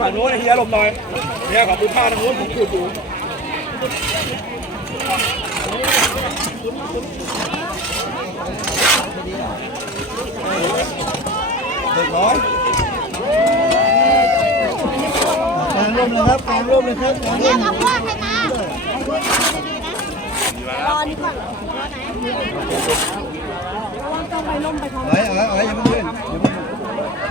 ฝั่งโน้นเฮียลมลอยเฮียขับดูผ้าทางโน้นผมขุดอยู่เด็กน้อยการร่วมเลยครับการร่วมเลยครับเรียกอาวุธให้มาตอนนี้ก่อนตอนไหน